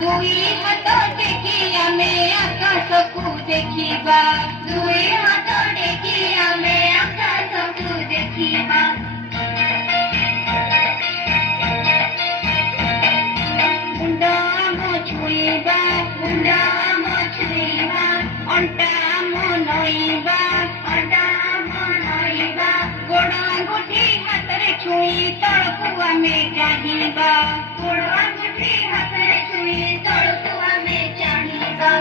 दुई हाथ टेकी आमे आकाश को देखिबा दुई हाथ टेकी आमे आकाश को देखिबा मुंडा मो छुईबा अंटा मो नईबा गोड़ अंगूठी हाथ रे छुई तळकु आमे चाहिबा गोड़ अंगूठी हाथ रे छुई तळकु आमे चाहिबा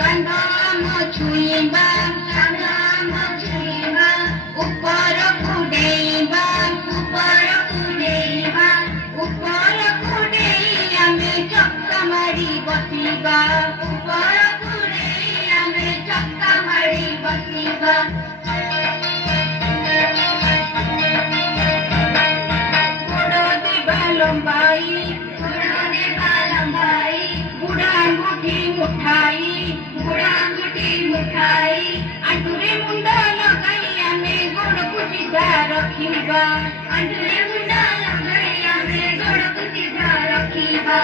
कंधा मो छुईबा ऊपर कुडेईबा ऊपर कुडेई आमे चक्का मारी बसिबा ऊपर कुडेई आमे चक्का मारी बसिबा गोड़ देबा लंबाई बुढ़ा अंगूठी मुठाई आंटुरे मुंडा लगाई आमे गोड़ को सीधा रखिबा आंटुरे मुंडा लगाई आमे गोड़ को सीधा रखिबा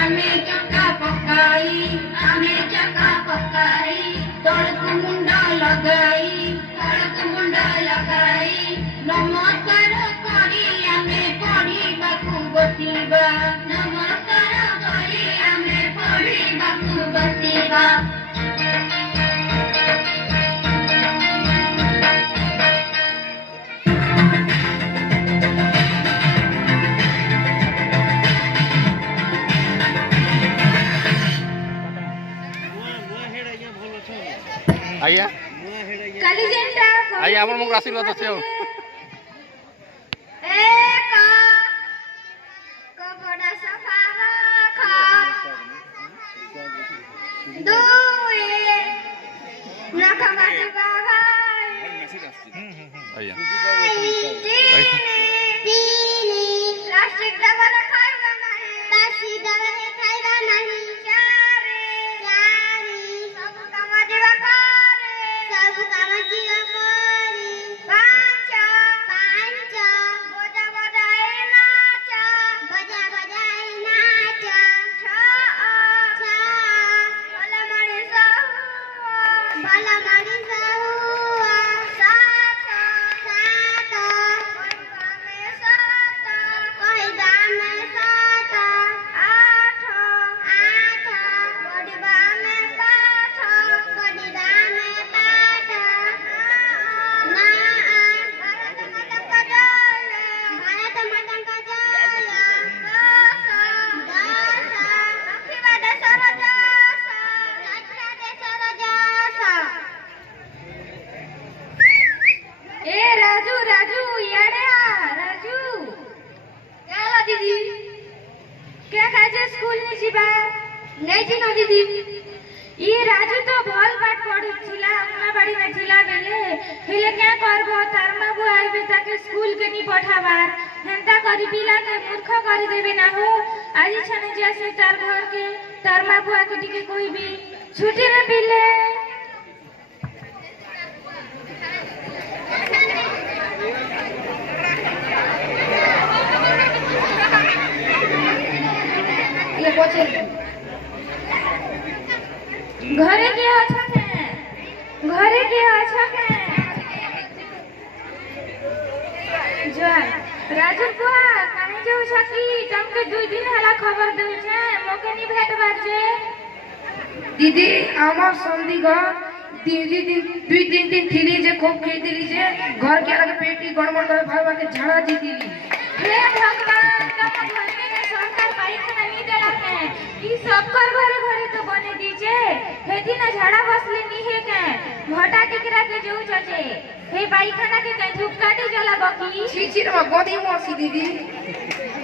आमे चक्का पकाई तळकु मुंडा लगाई नमस्कार करी आमे पढ़िबाकु बसिबा आज्ञा आज्ञा आप आशीर्वाद अच्छे घरे के अच्छा राजू बुआ कहीं जाऊ छकी तुमके 2 दिन हला खबर दउ छे मोके नि भेट बाजे दीदी आमार संदी घर दीदी दिन थिली जे खूब खेल दिली जे घर के अलग पेटी गड़बड़ करे भाई के झाड़ा दी दिली हे भगवान तम घर में सरकार पाइखाना नहीं देला के ई सब कर घरे घरे तो बने दीजे हेती ना झाड़ा बसले नी है के भटा टिकरा के जाऊ छे हे पाइखाना के कहीं धूपकाटी जला बकी छी रे गोदी मोसी दीदी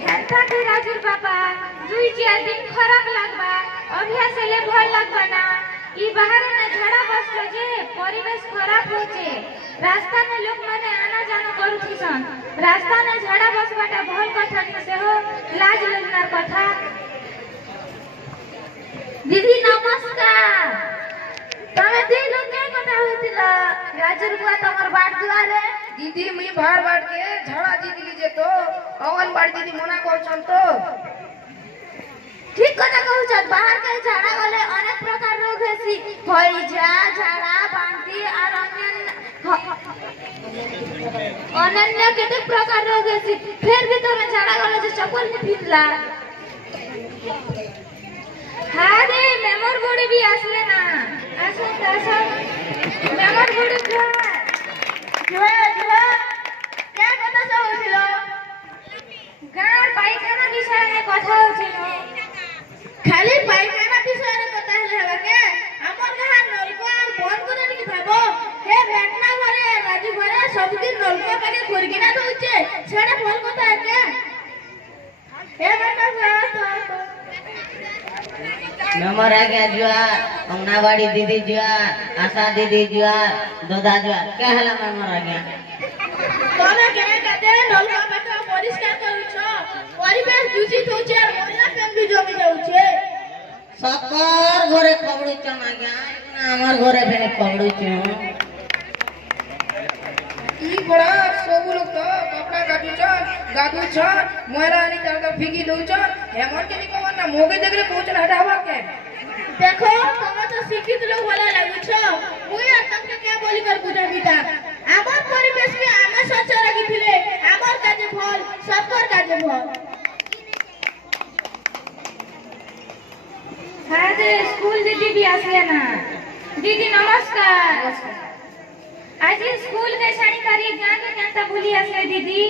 हेता के राजुर बाबा 2-4 दिन खराब लागबा अभ्यास ले भल लागबा ना ई बाहर ना झाड़ा बसले जे परिवेश खराब होचे रास्ता में लोग माने आना जाना करूछन रास्ता में झाड़ा बसबाटा भल कथा से हो लाज लजनार कथा दीदी नमस्कार तमे दिलो के कथा होतिला राजू बुआ तमर बाट दुआरे दीदी मुई बाहर बाट के झाड़ा जीत लीजे तो अवन बाट दीदी मना करछन तो ठीक কথা কହୁছ বাহার কে ঝাড়া গলে অনেক প্রকার রোগ হেসি হইজা ঝাড়া বান্তি আর অন্যান্য কেতে প্রকার রোগ হেসি ফের भी तोरे ঝাড়া গলে যে চপ্পল নি ভিজলা হ্যাঁ রে মেমর বডি भी আসলে না আসো মেমর বডি জুয়া কে কথা হচ্ছিল গার পায়খানা বিষয়ে কথা হচ্ছিল খালি পায়খানা বিষয়ে কথা হলে হবে কে আমার গাঁ নলকূপ আর বন্ধ করে নাকি ভাবো হে মেঘনা ঘরে রাজু ঘরে সবদিন নলকূপ পানি খুরগিনা দউছে সেটা ভুল কথা কে হে মেঘনা नंबर आ गया जुआ अंगनावाड़ी दीदी जुआ आशा दीदी जुआ दोदा जुआ क्या हला नंबर आ गया तोने के कहते नलकूप का परिष्कार करूछ परिवेश दूषित होचे और मोला पेन भी जमी जाउछे सकर घरे खबड़ू चन आ गया हमार घरे फेरे खबड़ू चन ई बड़ा सब लोग तो कपड़ा काटुछन गादुछन मोरा आनी तरका फिकी दउछन हेमन के निको ना मोगे देखले पहुंचन हटावा के देखो तुम तो शिक्षित लोग वाला लागुछ मुई आ तुमके क्या बोली कर बुझा बिता आमर परिवेश में आमे स्वच्छ रखिथिले आमर काजे भल सबकर काजे भल हां रे स्कूल दीदी भी आसले ना दीदी नमस्कार आज स्कूल के साड़ी करी गां के केनता भूली आसले दीदी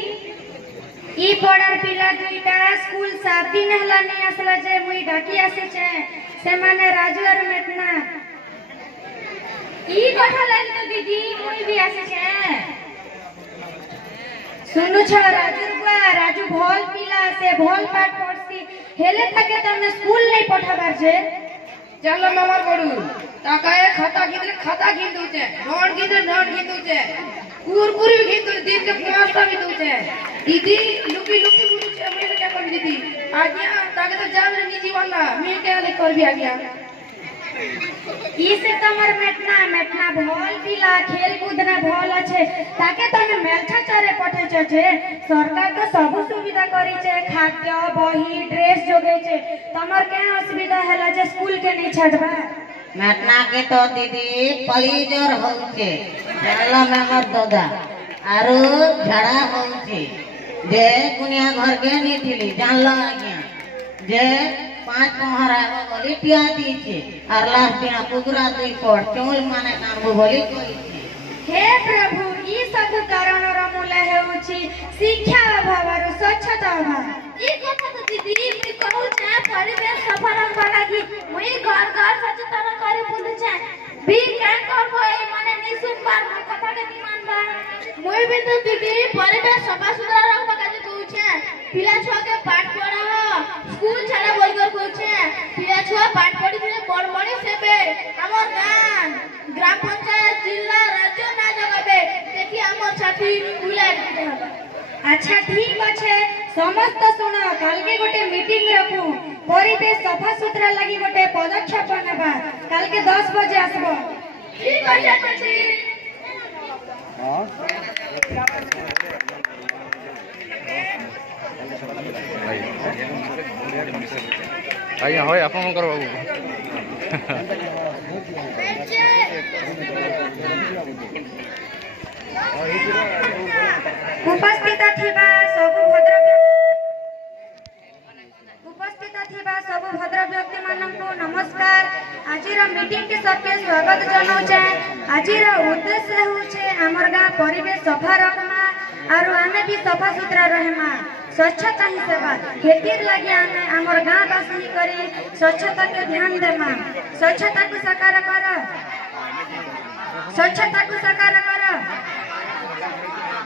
ई पड़ार पिला दुईटा स्कूल 7 दिन हला नहीं आसला जे मुई डाकी आसे छे से माने राजू और मेटना ई कथा लागी तो दीदी मुई भी आसे छे सुनु छ राजू बुआ राजू भोल पिला से भोल पाठ पढ़सी हेले तके तने स्कूल नहीं पठाबार छे चलो मामार बड़ू ताकाए खाता घिन दूचे नोट दूचे कुरकुरी भी घिन दिन के 5टा भी दूचे दीदी लुकी बुड़ी छे मेरे क्या कर दीदी आ गया ताके तो जान नी जीवन ना मैं क्या ले कर भी आ गया इसे तमर मेटना भोल पिला खेल कूद ना भोल আছে ताके तने मेलछा चारे पठे छे सरकार तो सब सुविधा करी छे खाद्य बही ड्रेस जोगे छे तमर के असुविधा हैला जे स्कूल के नहीं छडबा मेटना के तो दीदी पलीजर होचे जानला मेमर दोदा आरो झड़ा होचे जे कुनिया घर के नी थिली जानला आ गया जे 5 पहरा बोली पिया दीचे और लास्ट दिन कुकुरा दुई कोट चोल माने काम बोली कोई हे प्रभु ई सब कारण र मूल हेउची शिक्षा अभाव और स्वच्छता अभाव ई कथा तो दीदी मुई कहू छे परिवेश सफा रखबा लागि मुई घर सचेतन करे बोलू छे भी क्या करबो ए माने नि सुन पार कथा के नि मानबा मुई भी तो दीदी परिवेश सफा सुथरा रखबा काजे कहू छे पिला छुआ के पाठ पढ़ा स्कूल छाड़ा बोल कर कहू छे पिला छुआ पाठ पढ़ी थिले बड़ मणी सेबे हमर गान ग्राम पंचायत जिला राज्य ना जगाबे देखि हमर छाती उलाट अच्छा ठीक আছে समस्त सुनो काल के गोटे मीटिंग रखू परिवेश सफा सुथरा लगी गोटे पदक्षेप नेबा काल के 10 बजे आसबो ठीक আছে चाची ଆଜ୍ଞା ହଏ ଆପଣଙ୍କର ବାବୁ उपस्थित सब भद्र व्यक्ति माननको नमस्कार आजिर मीटिंग के सबके स्वागत जनाउछे आजिर उद्देश्य होछे हमर गां परिवेश सफा रखमा आरो आमे भी सफा सुथरा रहमा स्वच्छता ही सेवा हेतिर लागि आमे हमर गां वासी करी स्वच्छता के ध्यान देमा स्वच्छता को साकार कर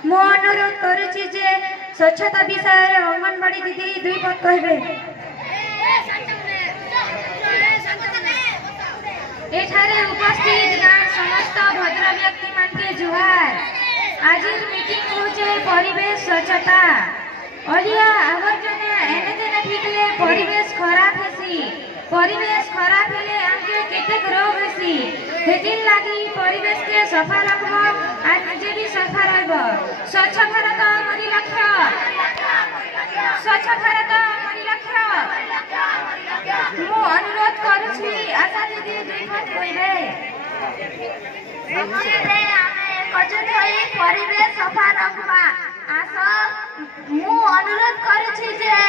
मो अनुरोध करूची जे स्वच्छता विषय रे अंगनवाड़ी दीदी 2 पद कहबे एठारे उपस्थित गां समस्त भद्र व्यक्ति मान के जुहार आज मीटिंग होचे परिवेश स्वच्छता अलिया आवर्जने एने तेने फिकले परिवेश खराब हेसी परिवेश खराब हेले आगे केतेक रोग हेसी हेतिन लागी परिवेश के सफा रखबो आ निजे भी सफा रहबो। स्वच्छ भारत हमरी लक्ष्य, स्वच्छ भारत हमरी लक्ष्य। मु अनुरोध करूछी आशा दीदी दुई मत कइबे। ସମସ୍ତେ ଆମେ ଏକଜୁଟ ହୋଇ ପରିବେଶ ସଫା ରଖିବା। ଆସ ମୁଁ ଅନୁରୋଧ କରୁଛି ଯେ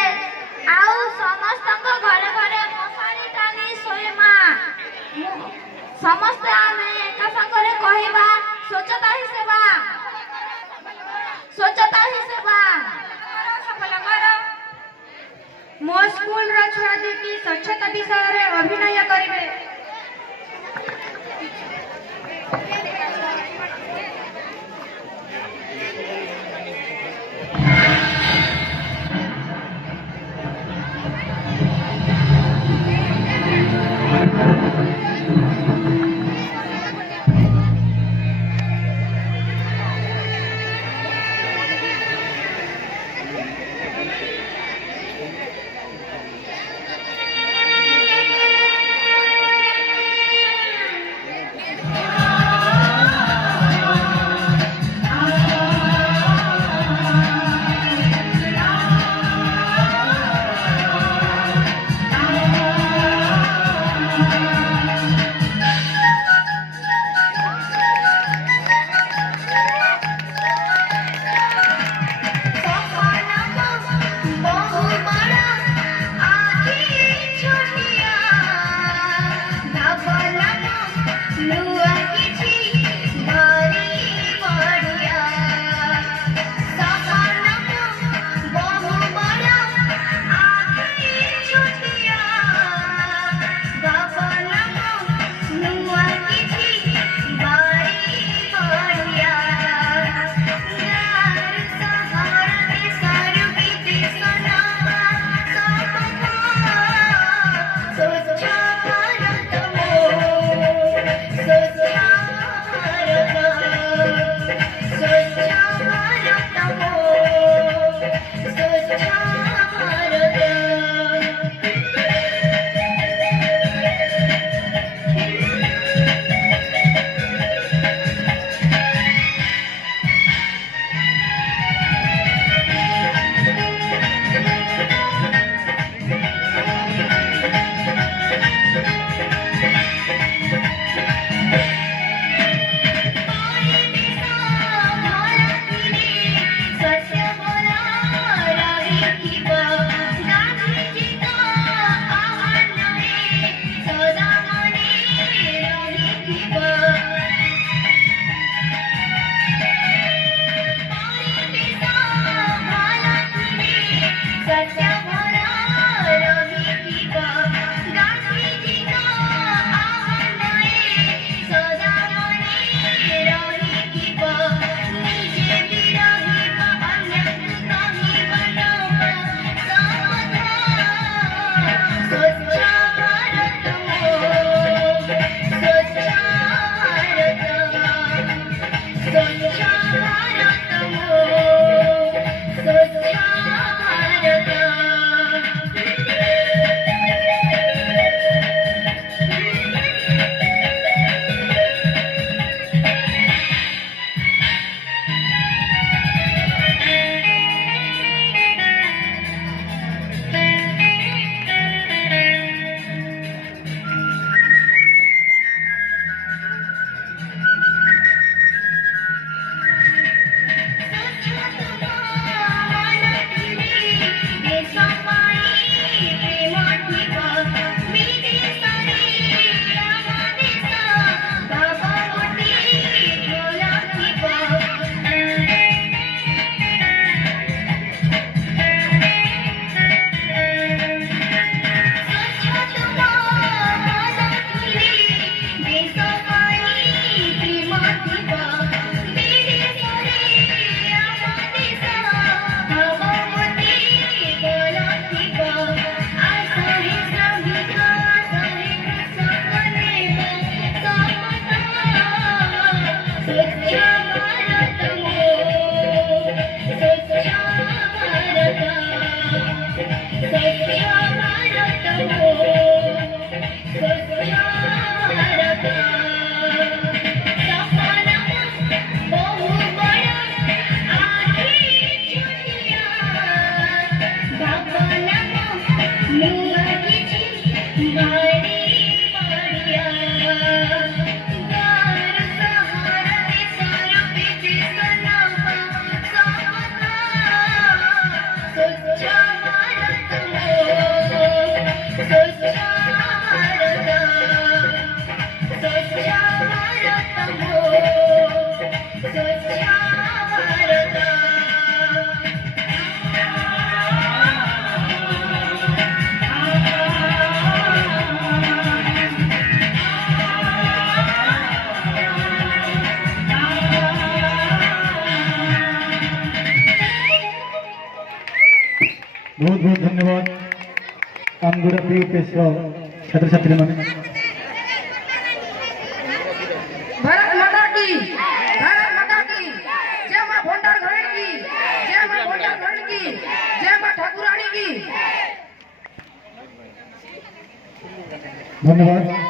ଆଉ ସମସ୍ତଙ୍କ ଘରେ ଘରେ ମଶାରୀ ଟାଙ୍ଗି ଶୋଇମା। ସମସ୍ତେ ଆମେ ଏକା ସାଙ୍ଗରେ କହିବା ସ୍ୱଚ୍ଛତା ହିଁ ସେବା, ସ୍ୱଚ୍ଛତା ହିଁ ସେବା। ସଫଳ କର। ମୋ ସ୍କୁଲର ଛୁଆ ଦୁଇଟି ସ୍ୱଚ୍ଛତା ବିଷୟରେ ଅଭିନୟ କରିବେ। बहुत बहुत धन्यवाद आमगुड़ा प्रिय पेशवा छात्र छात्री माने भारत माता की जय मां भंडार घराणी की जय मां भंडार घराणी की जय मां ठाकुरानी की धन्यवाद।